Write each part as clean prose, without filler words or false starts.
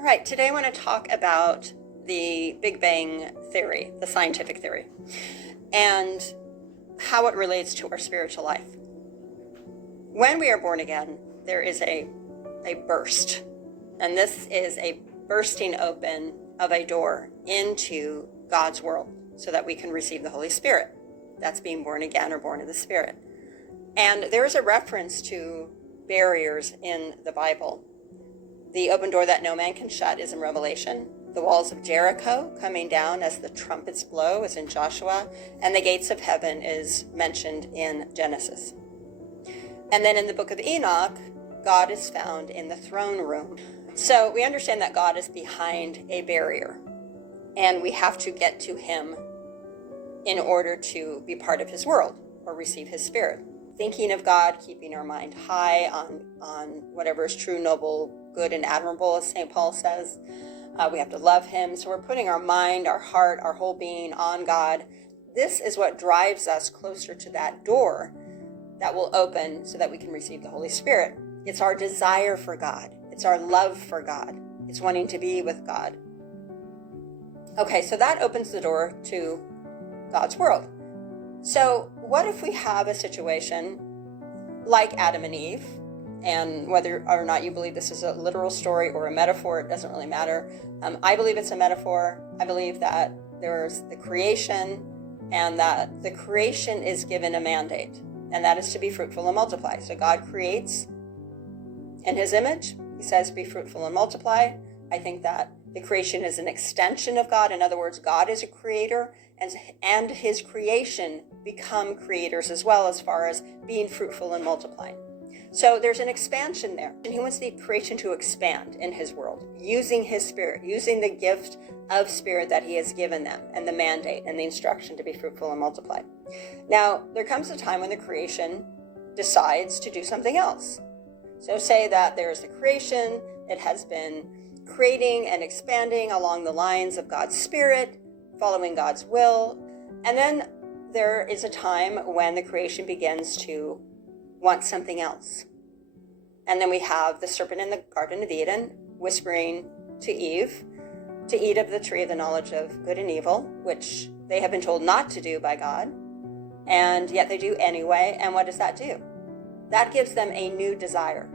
All right, today I want to talk about the Big Bang Theory, the scientific theory, and how it relates to our spiritual life. When we are born again, there is a burst, and this is a bursting open of a door into God's world so that we can receive the Holy Spirit. That's being born again or born of the Spirit. And there is a reference to barriers in the Bible. The open door that no man can shut is in Revelation. The walls of Jericho coming down as the trumpets blow is in Joshua. And the gates of heaven is mentioned in Genesis. And then in the book of Enoch, God is found in the throne room. So we understand that God is behind a barrier. And we have to get to him in order to be part of his world or receive his spirit. Thinking of God, keeping our mind high on whatever is true, noble, good, and admirable, as St. Paul says. We have to love him. So we're putting our mind, our heart, our whole being on God. This is what drives us closer to that door that will open so that we can receive the Holy Spirit. It's our desire for God. It's our love for God. It's wanting to be with God. Okay, so that opens the door to God's world. So what if we have a situation like Adam and Eve, and whether or not you believe this is a literal story or a metaphor, it doesn't really matter. I believe it's a metaphor. I believe that there's the creation and that the creation is given a mandate, and that is to be fruitful and multiply. So God creates in his image. He says, be fruitful and multiply. I think that the creation is an extension of God. In other words, God is a creator, and his creation become creators as well, as far as being fruitful and multiplying. So there's an expansion there. And he wants the creation to expand in his world, using his spirit, using the gift of spirit that he has given them, and the mandate and the instruction to be fruitful and multiply. Now, there comes a time when the creation decides to do something else. So say that there's the creation, it has been creating and expanding along the lines of God's spirit, following God's will. And then there is a time when the creation begins to want something else. And then we have the serpent in the Garden of Eden whispering to Eve to eat of the tree of the knowledge of good and evil, which they have been told not to do by God. And yet they do anyway. And what does that do? That gives them a new desire.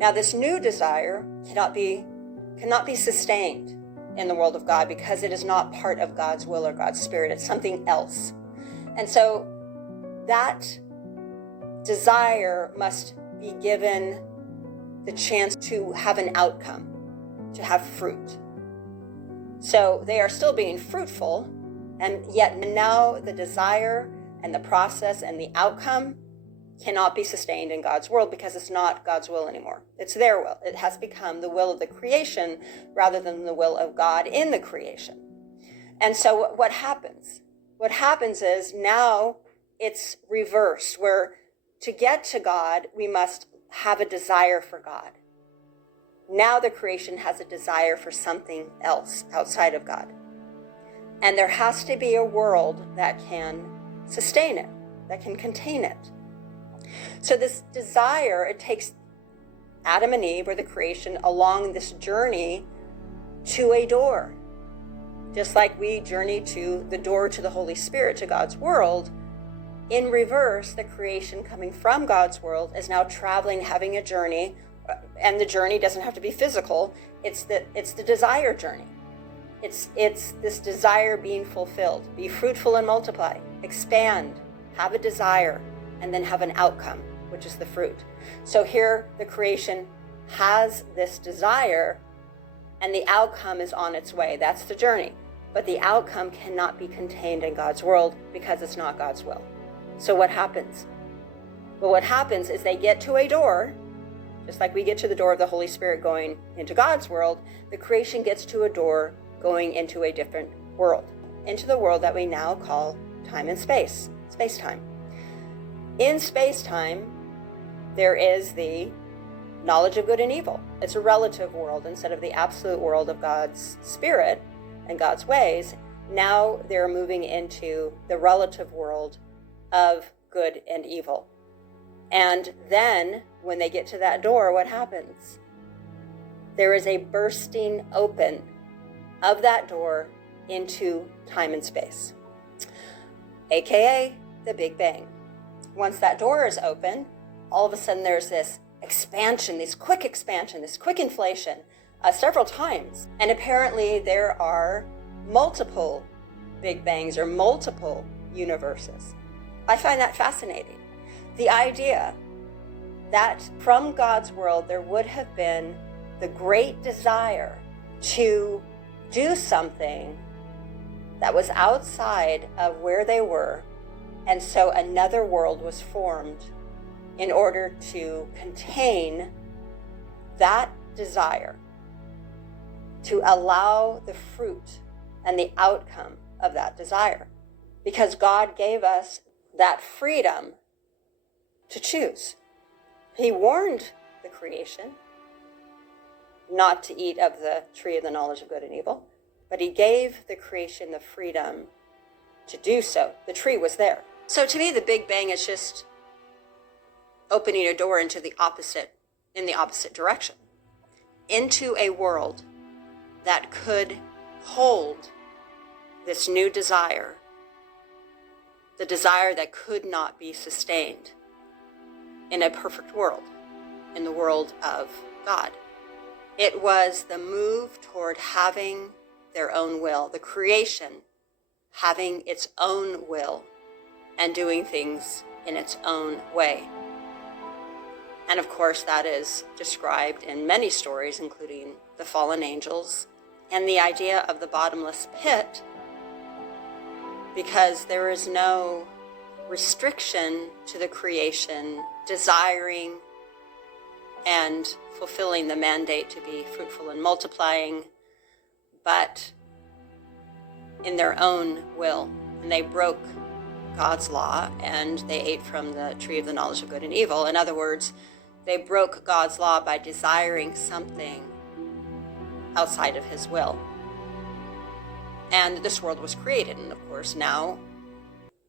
Now, this new desire cannot be sustained in the world of God because it is not part of God's will or God's spirit. It's something else. And so that desire must be given the chance to have an outcome, to have fruit. So they are still being fruitful, and yet now the desire and the process and the outcome cannot be sustained in God's world because it's not God's will anymore. It's their will. It has become the will of the creation rather than the will of God in the creation. And so what happens? What happens is now it's reversed, where to get to God, we must have a desire for God. Now the creation has a desire for something else outside of God. And there has to be a world that can sustain it, that can contain it. So this desire, it takes Adam and Eve, or the creation, along this journey to a door. Just like we journey to the door to the Holy Spirit, to God's world, in reverse, the creation coming from God's world is now traveling, having a journey, and the journey doesn't have to be physical. It's the desire journey. It's this desire being fulfilled. Be fruitful and multiply, expand, have a desire, and then have an outcome, which is the fruit. So here the creation has this desire, and the outcome is on its way. That's the journey. But the outcome cannot be contained in God's world because it's not God's will. So what happens? Well, what happens is they get to a door, just like we get to the door of the Holy Spirit going into God's world, the creation gets to a door going into a different world, into the world that we now call time and space, space-time. In space-time, there is the knowledge of good and evil. It's a relative world instead of the absolute world of God's spirit and God's ways. Now they're moving into the relative world of good and evil. And then when they get to that door, what happens? there is a bursting open of that door into time and space, aka the Big Bang. Once that door is open, all of a sudden there's this expansion, this quick inflation, several times. And apparently there are multiple Big Bangs or multiple universes. I find that fascinating. The idea that from God's world there would have been the great desire to do something that was outside of where they were, and so another world was formed in order to contain that desire, to allow the fruit and the outcome of that desire. Because God gave us that freedom to choose. He warned the creation not to eat of the tree of the knowledge of good and evil, but he gave the creation the freedom to do so. The tree was there. So to me, the Big Bang is just opening a door into in the opposite direction, into a world that could hold this new desire, the desire that could not be sustained in a perfect world, in the world of God. It was the move toward having their own will, the creation having its own will and doing things in its own way. And of course, that is described in many stories, including the fallen angels and the idea of the bottomless pit, because there is no restriction to the creation desiring and fulfilling the mandate to be fruitful and multiplying, but in their own will. And they broke God's law and they ate from the tree of the knowledge of good and evil. In other words, they broke God's law by desiring something outside of his will. And this world was created. And of course, now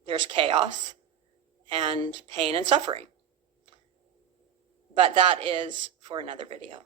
there's chaos and pain and suffering. But that is for another video.